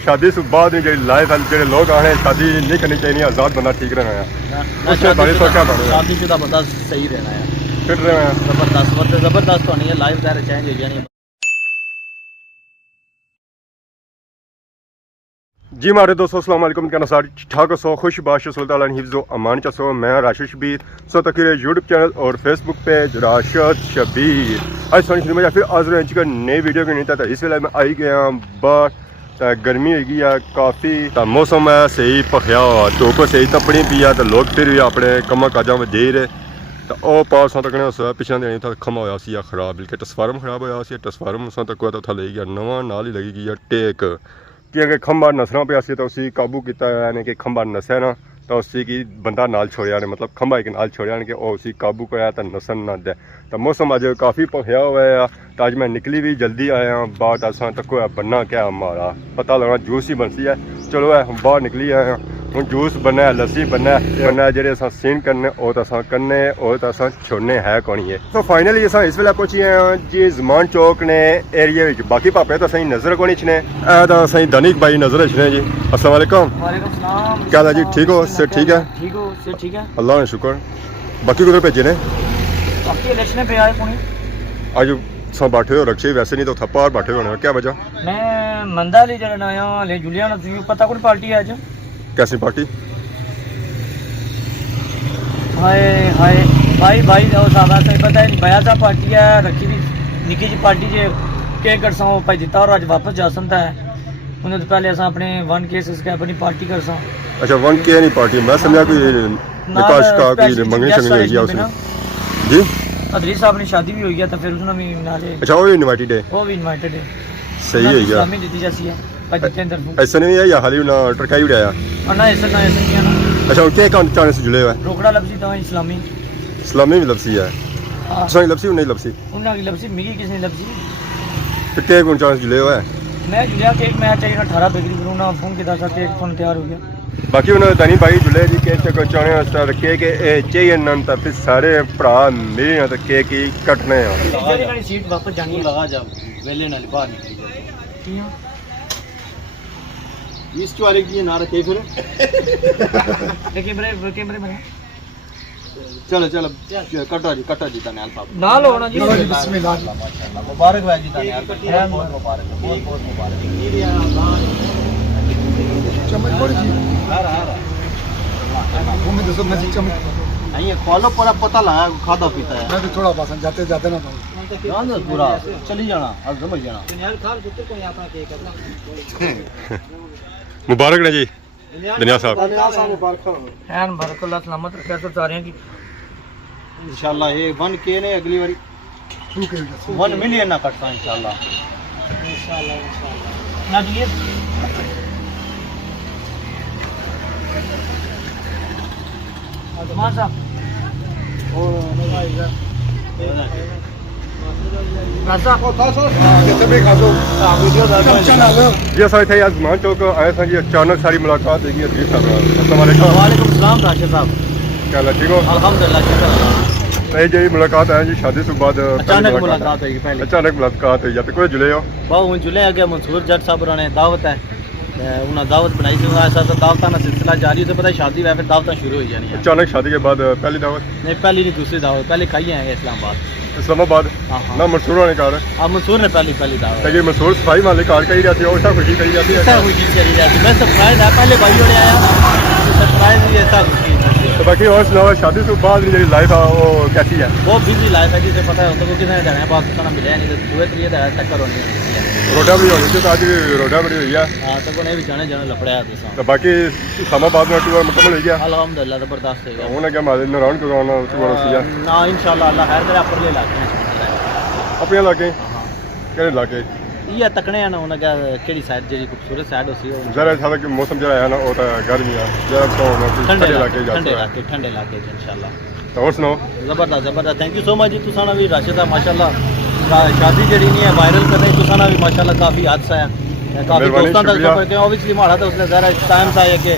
शादी से बाद में जो लाइफ जो लोग आने शादी नहीं करनी चाहिए, आज़ाद बंदा ठीक रहना है। उसके बारे में क्या बात है? शादीशुदा बंदा सही रहना है, फिट रहना है। जबरदस्त होनी है, लाइफ ज़ाहिर चेंज हो जानी है। जी मारे दोस्तों अस्सलाम वालेकुम, क्या नसार ठाक सो खुश बाश सुल्तान हिफ्ज़ो अमान चसो। मैं राशिद शबीर सो तकीर यूट्यूब चैनल और फेसबुक पेज राशिद शबीर। आज सोनी शुरू में फिर आज इंच का नई वीडियो की नहीं था। इस वेले मैं आई गया बाहर, गर्मी होगी है काफ़ी, तो मौसम है सही भखिया हुआ, धुप सही तपनी पी है, तो लोग फिर भी अपने कम्मा काजा में दे रहे। तो वह पास तकने उस पिछले दिन था खमा होया सी खराब, बल्कि ट्रांसफार्म खराब होया सी। ट्रांसफार्म तक हुआ तो उत्थे ले गया नवा, नाल ही लगी गई टेक कि खंभा नसना पिया सी, तो उसी काबू किया यानी कि खंभा नसे ना, तो उसी की बंदा नाल छोड़िया ने, मतलब खंभा एक नाल छोड़िया ने कि वह उसी काबू कराया तो नसन ना दे। तो मौसम अज काफ़ी भखिया हुआ है, तो अज मैं निकली भी जल्दी आया बाहर। असा तक बनना क्या हमारा पता लगना, जूस ही बनसी है। चलो है बाहर निकली आया हूँ, जूस बनना है, लस्सी बनना है जेडे अस सीन करने वो तो अस करने और तो अस छोड़ने है कौन है। तो फाइनली अस इस वेले पहुंची हैं जी जमान चौक ने एरिया में। बाकी पापे तो सही नजर को नहीं तो सही धनिक भाई नजर छने जी। अस्सलाम वालेकुम। वालेकुम सलाम। क्या हाल जी, ठीक हो? से ठीक है? ठीक हो? से ठीक है, अल्लाह ने शुक्र। बाकी कुछ भेजे ने बाकी इलेक्शन पे आए कौन आज सब बैठे हो रक्षे, वैसे नहीं तो थप्पा और बैठे होने, क्या वजह? मैं मंदा ले जरा आया ले जुलिया ना, तुझे पता कौन पार्टी है आज? कैसी पार्टी? हाय हाय भाई भाई और साहब से पता है भया सा पार्टी है, रखी भी निकी जी पार्टी जे के करसा भाई दिता और आज वापस जा सकता है। उन्हें तो पहले असा अपने 1 केसेस के अपनी पार्टी करसा। अच्छा 1 के नहीं पार्टी, मैं समझा कोई निकाश का कोई मंगनी शंगनी है उसने जी। अदरीस साहब ने शादी भी हो गया, तो फिर उसने भी नाले। अच्छा वो इनवाइटेड है? वो भी इनवाइटेड है। सही है यार, हमें जीती जैसी है भाई जितेंद्र को। ऐसा नहीं है या हाली ना टरकाई उड़ाया और ना ऐसा नहीं है ना। अच्छा क्या अकाउंट चाने से जुड़े हुए हैं? रोकड़ा लफ्जी तो इस्लामी इस्लामी भी लफ्सी है। हाँ सही लफ्सी नहीं लफ्सी उन्होंने की लफ्जी मिगी किसने लफ्जी तो क्या अकाउंट चाने से जुड़े हुए हैं? मैं जुलिया केक मैं चाहिए 18 बिक्री करूँ ना, फोन किया था केक फोन तैयार हो गया। बाकी उन्होंने तनी भाई जुले जी केक चको चाने वास्ते रखे के चाहिए नन, तो फिर सारे भरा मेरे तो केक ही कटने हैं। सीट वापस जानी लगा जा वेले नाल बाहर निकल जा ईस्ट वाले की ना रखे फिर कैमरे में चलो चलो कटो जी तने अल्फा ना लो ना जी। बिस्मिल्लाह माशाल्लाह मुबारक भाई जी तने बहुत मुबारक चमक पड़ जी वो में दसो मैं चमक नहीं फॉलो पूरा पता लगा खाता पीता है। मैं भी थोड़ा पास जाते जाते ना ना पूरा चली जाना अब समझ जाना यार खाल कुत्ते को यहां पर केक मुबारक ने जी दुनिया साहब। हैन मुबारक अल्लाह सलामत रखे सब सारे की इंशाल्लाह। ये 1 के ने अगली बारी 1 मिलियन ना कटता इंशाल्लाह ना दिए आजमान साहब जी असा इतने आज जमान चौक आए थे जी, अचानक सारी मुलाकात हुई अदरीस साहब। अस्सलाम वालेकुम। वालेकुम सलाम राशिद साहब। क्या हाल ठीक हो? अल्हम्दुलिल्लाह शुक्र। जी मुलाकात है जी शादी से बाद अचानक मुलाकात हुई पहले अचानक मुलाकात हुई तो कोई जुले हो? बहुत जुले अगे मंसूर जट साहब ने दावत है, उन्हें दावत बनाई थी, ऐसा तो दावत का सिलसिला जारी तो पता शादी वह फिर दावत शुरू हो जानी है। अचानक शादी के बाद पहली दावत नहीं, पहली नहीं दूसरी दावत, पहले खाई है इस्लामाबाद ना मंसूर ने कार है। हाँ मंसूर ने पहली दावत ये मंसूर सफाई वाले कार कही जाती है, ऐसा खुशी कही जाती है, ऐसा खुशी करी जाती है। मैं सरप्राइज है पहले भाई ने आया सरप्राइज भी ऐसा खुशी। तो बाकी और सुनाओ शादी से बाद मेरी लाइफ है वो कैसी है? बहुत बिजी लाइफ है, जिसे पता है तो किसी ने जाना है बात खाना मिले नहीं, तो दुए त्रिए टक्कर होनी है। रोडा भी होनी थी तो आज रोडा बड़ी हुई है। हाँ तो उन्हें भी जाने लपड़ा है तो बाकी इस्लामाबाद में टूर मुकम्मल हो गया अल्हम्दुलिल्लाह जबरदस्त है। उन्हें क्या मारे नारायण को आना ना इंशाल्लाह अल्लाह खैर करे अपर ले लाके अपने इलाके केड़े इलाके ये तकने है ना, उन्हें क्या केड़ी साइड जेडी खूबसूरत साइड होसी है जरा था कि मौसम जरा है ना वो तो गर्मी है जरा तो ठंडे इलाके जाते हैं ठंडे इलाके इंशाल्लाह। तो और सुनाओ? जबरदस्त थैंक यू सो मच जी। तुसाना भी राशिदा माशाल्लाह शादी जेडी नहीं है वायरल कर रही, तुसाना भी माशाल्लाह काफ़ी हादसा है, काफ़ी दोस्तों तक करते हैं। ऑब्वियसली माड़ा तो उसने ज़रा टाइम था कि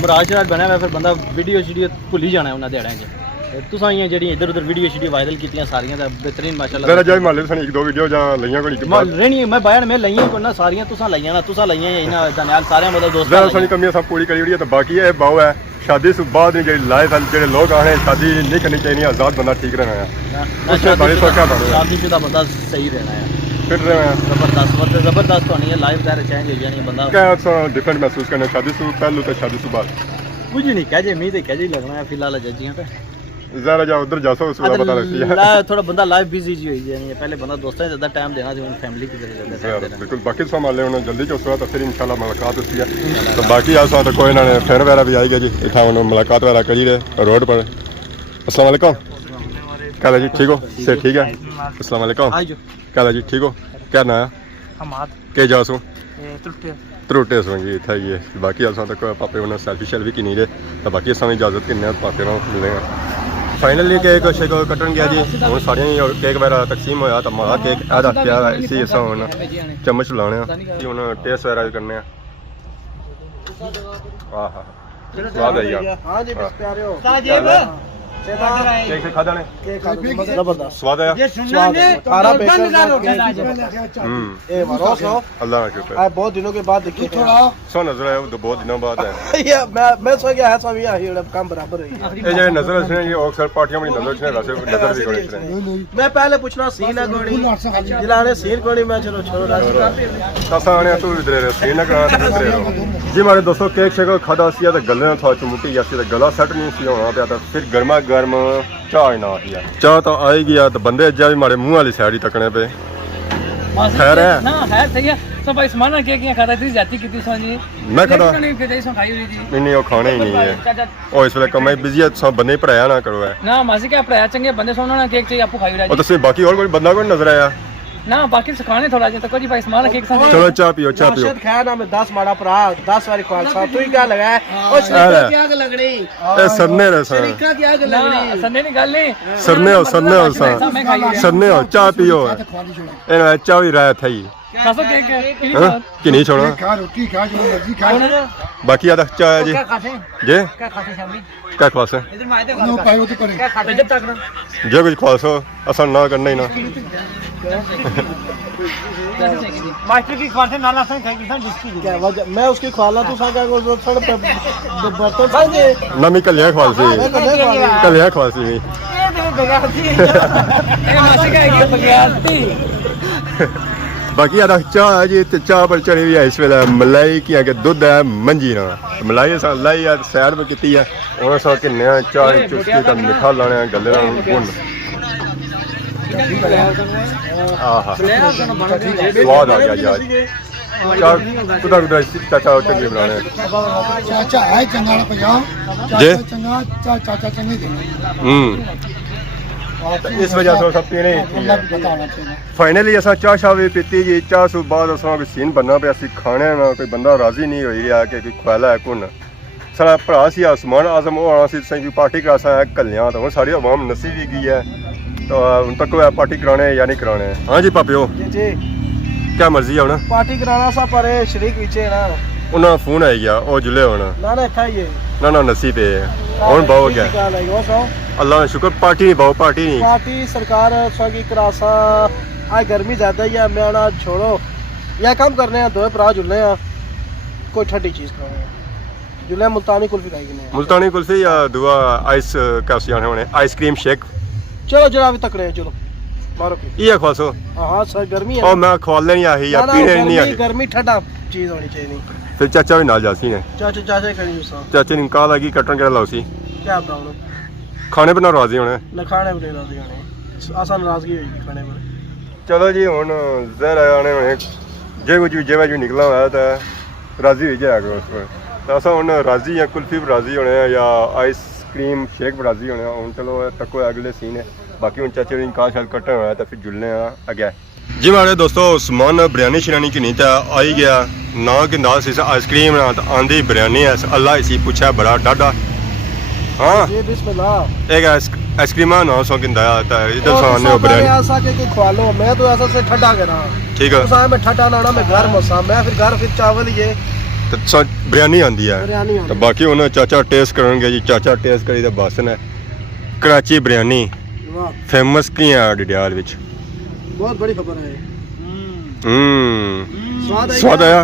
मुराशरात बना हुआ, फिर बंदा वीडियो शीडियो भुल ही जाना है उन्हें देने तुसां इयां जेह्ड़ी इधर उधर वीडियो शीडियो वायरल कीतियां सारियां दा बेहतरीन माशाल्लाह जरा जाई माले सन एक दो वीडियो जां लईयां कोई रहनी मैं बयान में लईयां कोई ना सारियां तुसां लईयां ना तुसां लईयां इना दनियाल सारे मतलब दोस्त जरा सारी कमियां सब पूरी करी हुई है। तो बाकी ये बाव है शादी से बाद जो लाए सन जो लोग आने शादी नहीं करनी चाहिए, आज़ाद बंदा ठीक रहना है। शादीशुदा बंदा सही रहना है, फिट रहना है, जबरदस्त होनी है, लाइफ ज़ाहिर चेंज हो जानी है बंदा। क्या डिफरेंट महसूस करना शादी से पहलू तो शादी से बाद कुछ नहीं कह जे मी तो कह जी लगना है फिलहाल जजियां पे जरा जा उधर जा सो उस वक्त पता लगती है थोड़ा बंदा लाइफ बिजी जी हो जानी है। पहले बंदा दोस्तों से ज़्यादा टाइम देना चाहिए, फैमिली की तरह बिल्कुल। बाकी संभाले उन्होंने जल्दी चुस तो फिर इंशाल्लाह मुलाकात होती है। तो बाकी आज तो कोई इन्होंने फ्रेंड वगैरह भी आई गए जी, इतना उन्होंने मुलाकात वगैरह करी रहे रोड पर। अस्सलाम वालेकुम, क्या हाल है जी, ठीक हो? से ठीक है। अस्सलाम वालेकुम, क्या हाल है जी, ठीक हो? क्या ना है के जा सो त्रुटे सो जी इतना ही है। बाकी अस तक पापे उन्हें सैल्फी शैल्फी की नहीं रहे। तो बाकी अस इजाजत किन्ने पापे ना मिलेगा। फाइनली केक शेक कट्टन गया जी, हूँ सारे केक वगैरह तकसीम होया। तो माड़ा केक ऐदा प्यार इसी अस हूँ चम्मच लाने हूँ टेस्ट वगैरह भी करने। हाँ हाँ स्वाद आई गया केक से खादा ने स्वाद आया अल्लाह का शुक्र। बहुत दिनों के बाद देखे सो नजर आया तो बहुत दिनों बाद है। मैं सो गया है स्वामी काम बराबर है ये जो नजर रखने ये अक्सर पार्टियों में नजर रखने वैसे नजर भी करने। मैं पहले पूछना सीन है कोनी जिलाने सीन कोनी मैं चलो छोड़ो तसा आने तू इधर रहे सीन का इधर रहो जी। हमारे दोस्तों केक शेक खादा सी तो गले था चमुटी जैसी तो गला सेट नहीं सी होना पाया। तो फिर गर्मा गर्म चाह ना आई चाह तो आई गया तो बंदे अज्जा भी हमारे मुंह वाली साइड ही तकने पे खैर है ना है सही है। तो भाई सामान केक क्या खाता थी जाती कितनी सो जी मैं खाता नहीं खाई हुई जी नहीं वो खाने ही नहीं है और इस वेले कमाई बिजी है सब बंदे पढ़ाया ना करो है ना मासी क्या पढ़ाया चंगे बंदे सोना ना केक चाहिए आपको खाई रहा और तो सिर्फ बाकी और कोई बंदा कोई नजर आया ना बाकी सिखाने थोड़ा जी तक जी भाई सामान केक साथ चलो चाय पियो खैर ना मैं 10 माड़ा भरा 10 वाली ख्वाल साहब तू ही क्या लगा है ओ शरीका क्या लगनी ए सरने रे शरीका क्या लगनी सरने नहीं गल नहीं सरने हो सरने हो चाय पियो ए चाय ही राय था ही कसो केक कि नहीं छोड़ो खा रोटी खा जो मर्जी खा बाकी आधा चाय जी जे क्या खाते शामी क्या ख्वास है इधर माय दे नो पायो तो करे क्या खाते जब तक जो कुछ ख्वास हो असन ना करना ही ना मास्टर की ख्वासे नाला से खाएगी सन जिसकी क्या वजह मैं उसकी ख्वाला तो सा क्या को थोड़ा बर्तन खाएंगे नमी कलिया ख्वासी कलिया ख्वासी में ये बगाती ए मासी का ये बगाती बाकी यार चाह है जी तो चाह पर चढ़ी हुई है इस वेले मलाई की आगे दूध है मंजी ना मलाई सा लाई यार सैर में किती है उन्होंने सा कि नया चाह चुस्की का मिठा लाने गले ना गुण स्वाद आ गया यार कुदा कुदा चाचा चंगे बनाने चाचा है चंगा ना पंजाब जे चंगा चाचा चंगे इस वजह से सब पीने फाइनली असा चाह शाह भी पीती जी। चाह सु बाद असा कोई सीन बनना पे असी खाने ना कोई बंदा राजी नहीं हो रहा कि कोई खुआला है कुन सारा भरा सी आसमान आजम वो आना सी कोई पार्टी करासा है कल्याण तो हूँ सारी अवाम नसी भी गई है। तो हूँ तक पार्टी कराने या नहीं कराने। हाँ जी पापियो जी क्या मर्जी है हूँ पार्टी कराना सा पर शरीक पीछे ना उन्हें फोन आई गया वो जुले होना ना नसी पे और बहुत क्या अल्लाह का शुक्र पार्टी नहीं बहुत पार्टी नहीं पार्टी सरकार की करासा आज गर्मी ज्यादा ही है मैं ना छोड़ो या काम करने हैं दो भरा जुलने हैं कोई ठंडी चीज खाने जुले मुल्तानी कुल्फी खाएगी मुल्तानी कुल्फी या दुआ आइस कैसे आने होने आइसक्रीम शेक चलो जरा भी तकड़े चलो ये ख्वासो हाँ सर गर्मी है मैं ख्वालने नहीं आई या पीने नहीं आई गर्मी ठंडा चीज होनी चाहिए। फिर चाचा भी नाल जासी ने चाचे ने कहा लगी कटन के लाउसी क्या प्रॉब्लम खाने पर नाराजी होने ना खाने पर नाराजी होने आसान नाराजगी होगी खाने पर। चलो जी हुन जहर आने होने जे कुछ जे जो निकला हुआ तो राजी हो जाएगा उस पर तो असा हुन राजी या कुल्फी पर राजी होने या आइसक्रीम शेक पर राजी होने हुन चलो तको अगले सीन है। बाकी उन चाचे ने कहा शायद कटन होया तो फिर जुलने अगे जी हमारे दोस्तों सामान बिरयानी शिरानी की नहीं था आई गया ना कि दास इस आइसक्रीम ना तो आंधी बिरयानी है अल्लाह इसी पूछा बड़ा डाडा हाँ एक आइसक्रीम ना सौ किंदा था इधर सामने बिरयानी ऐसा के खवा लो मैं तो ऐसा से ठंडा करा ठीक है तो मैं ठंडा ना मैं घर मसा मैं फिर घर फिर चावल ये तो बिरयानी आंदी है तो बाकी उन्हें चाचा टेस्ट करेंगे जी चाचा टेस्ट करी तो बस ने कराची बिरयानी वाह फेमस की है डिडियाल विच बहुत बड़ी खबर है स्वाद आया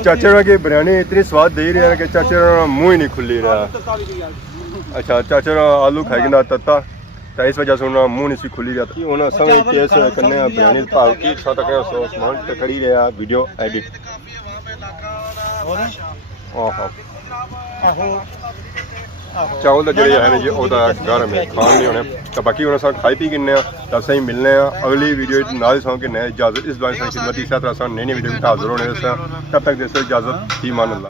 चाचे होना की बिरयानी इतनी स्वाद दे रही है कि चाचे होना मुंह ही नहीं खुली रहा अच्छा चाचे होना आलू खाई गिंदा तत्ता तो इस वजह से उन्हें मुंह नहीं सी खुली रहा थी उन्हें समय केस करने बिरयानी भाव की सौ तक सौ सामान करी रहा वीडियो एडिट चावल तो ਜਿਹੜੇ ਹੈ ਜੀ ਉਹਦਾ ਗਰਮ ਹੈ ਖਾਣ ਨਹੀਂ ਹੋਣੇ ਤਾਂ ਬਾਕੀ ਹੁਣ ਅਸੀਂ ਖਾਈ ਪੀ ਕਿੰਨੇ ਆ ਤਾਂ ਅਸੀਂ ਮਿਲਨੇ ਆ ਅਗਲੀ ਵੀਡੀਓ ਨਾਲ ਹੀ ਸੌਂ ਕੇ ਨਏ ਇਜਾਜ਼ਤ ਇਸ ਬਾਰੇ ਖਿਦਮਤੀ ਸਾਥ ਰਸਾਂ ਨਈ ਵੀਡੀਓ ਵਿੱਚ ਹਾਜ਼ਰ ਹੋਣੇ ਤਬ ਤੱਕ ਦੇ ਸੋ ਇਜਾਜ਼ਤ ਫੀ ਮਾਨ ਅੱਲਾ